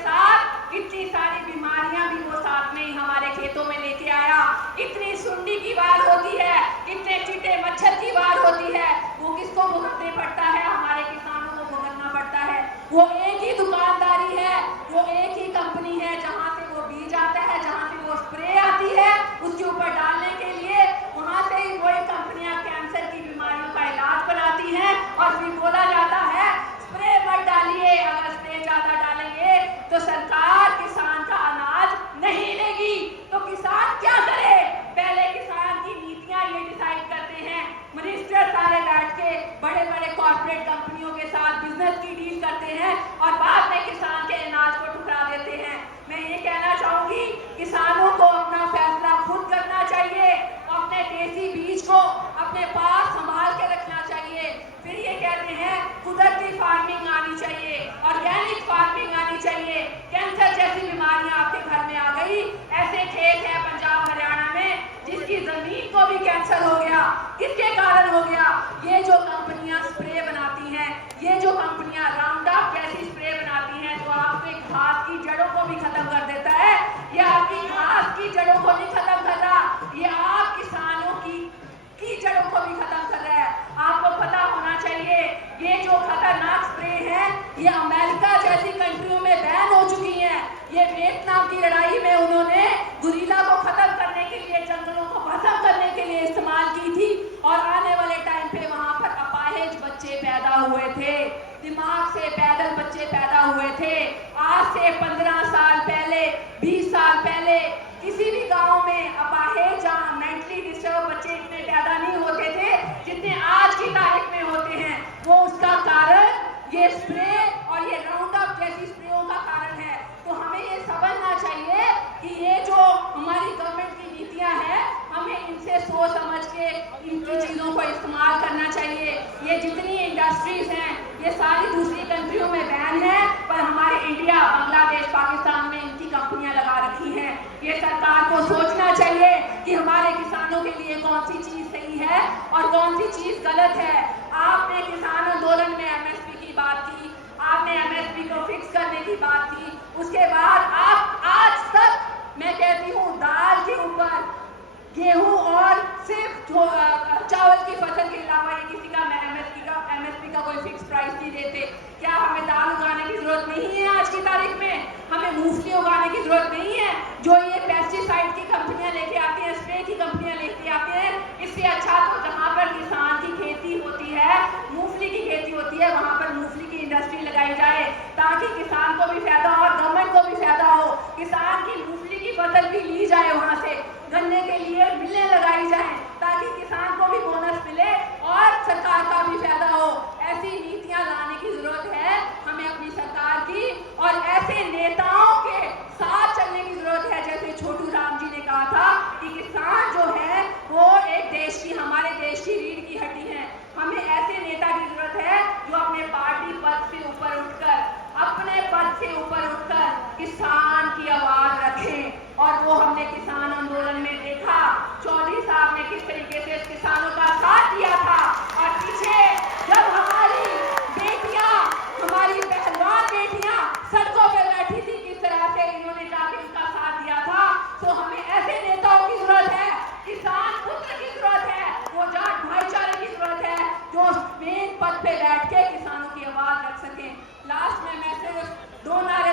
साथ कितनी सारी बीमारियां भी वो साथ में ही हमारे खेतों में लेके आया। इतनी सुंडी की वार होती है, कितने चीटे मच्छर की वार होती है, वो किसको भुगतने पड़ता है? हमारे किसानों को भुगतना पड़ता है। वो एक ही दुकानदारी है, वो एक ही कंपनी है जहां से वो बीज आता है, जहां से वो स्प्रे आती है उसके ऊपर डालने के लिए, वहां से ही वही कंपनियां कैंसर की बीमारियों का इलाज बनाती हैं। और फिर बोला जाता है स्प्रे मत डालिए, अगर स्प्रे ज्यादा डालेंगे तो सरकार किसान का अनाज नहीं लेगी। तो किसान क्या करे? पहले किसान की नीतियां ये डिसाइड करते हैं, मिनिस्टर सारे बैठ के बड़े बड़े कॉर्पोरेट कंपनियों के साथ बिजनेस की डील करते हैं और बाद में किसान के अनाज को ठुकरा देते हैं। मैं ये कहना चाहूंगी, किसानों को अपना फैसला खुद करना चाहिए, अपने देसी बीज को अपने पास संभाल के रखना चाहिए। फिर ये कहते हैं कुदरती फार्मिंग आनी चाहिए, ऑर्गेनिक फार्मिंग आनी चाहिए। कैंसर जैसी बीमारियां आपके घर में आ गई, ऐसे खेत है पंजाब हरियाणा में जिसकी जमीन को भी कैंसर हो गया। किसके कारण हो गया? ये जो कंपनियां स्प्रे बनाती हैं, ये जो कंपनियां राउंड अप जैसी स्प्रे बनाती हैं जो आपके घास की जड़ों को भी खत्म कर देता है, ये आपकी घास की जड़ों को नहीं खत्म कर रहा, ये आप किसानों की जड़ों को भी खत्म कर रहा है। आपको पता होना चाहिए ये जो खतरनाक स्प्रे है ये अमेरिका जैसी कंट्रियों में बैन हो चुकी हैं। ये वियतनाम की लड़ाई में उन्होंने गुरीला को खत्म करने के लिए, जंगलों को खत्म करने के लिए इस्तेमाल की थी और आने वाले टाइम पे वहां पर अपाहिज बच्चे पैदा हुए थे, दिमाग से पैदल बच्चे पैदा हुए थे। आज से 15 साल पहले, 20 साल पहले किसी भी गांव में अपाहिज या मेंटली डिस्टर्ब बच्चे इतने पैदा नहीं होते थे जितने आज की तारीख में होते हैं। वो उसका कारण ये स्प्रे और ये राउंड अप जैसी स्प्रेयों का कारण है। तो हमें ये समझना चाहिए कि ये जो हमारी गवर्नमेंट की नीतियां हैं, हमें इनसे सोच समझ के इनकी चीजों को इस्तेमाल करना चाहिए। ये जितनी इंडस्ट्रीज हैं ये सारी दूसरी कंट्रियों में बैन है, पर हमारे इंडिया, बांग्लादेश, पाकिस्तान में इनकी कंपनियां लगा रखी हैं। ये सरकार को सोचना चाहिए कि हमारे किसानों के लिए कौन सी चीज सही है और कौन सी चीज गलत है। आपने किसान आंदोलन में एमएसपी की बात की, आपने एमएसपी को फिक्स करने की बात की, उसके बाद आप आज तक मैं कहती हूँ दाल के ऊपर, गेहूं और सिर्फ चावल की फसल के अलावा ये किसी का एमएसपी का कोई फिक्स प्राइस नहीं देते। क्या हमें दाल उगाने की जरूरत नहीं है? आज की तारीख में हमें मूंगफली उगाने की जरूरत नहीं है जो ये पेस्टिसाइड की कंपनियां लेके आती हैं, स्प्रे की कंपनियां लेके आती हैं। इससे अच्छा तो जहां पर किसान की खेती होती है, मूंगफली की खेती होती है, वहां पर मूंगफली की इंडस्ट्री लगाई जाए ताकि किसान को भी फायदा हो और गवर्नमेंट को भी फायदा हो। किसान की मूंगफली की फसल भी ली जाए, वहां से गन्ने के लिए मिलें लगाई जाए ताकि किसान को भी बोनस मिले और सरकार का भी फायदा हो। ऐसी नीतियां लाने की जरूरत है हमें अपनी सरकार की, और ऐसे नेताओं के साथ चलने की जरूरत है। जैसे छोटू राम जी ने कहा था कि किसान जो है वो एक देश की, हमारे देश की रीढ़ की हड्डी है। हमें ऐसे नेता की जरूरत है जो अपने पार्टी पद से ऊपर उठकर, अपने पद से ऊपर उठकर किसान की आवाज रखें। और वो हमने किसान आंदोलन में देखा, चौधरी साहब ने किस तरीके से किसानों का साथ दिया था। और पीछे जब हमारी बेटियां, हमारी पहलवान बेटियां सड़कों पर बैठी थी, किस तरह से इन्होंने जाके उनका साथ दिया था। तो हमें ऐसे नेताओं की जरूरत है, किसान पुत्र की जरूरत है, वो जाट भाईचारे की जरूरत है जो मेन पद पे बैठ के किसानों की आवाज रख सके। लास्ट में मैं सिर्फ 2 नारे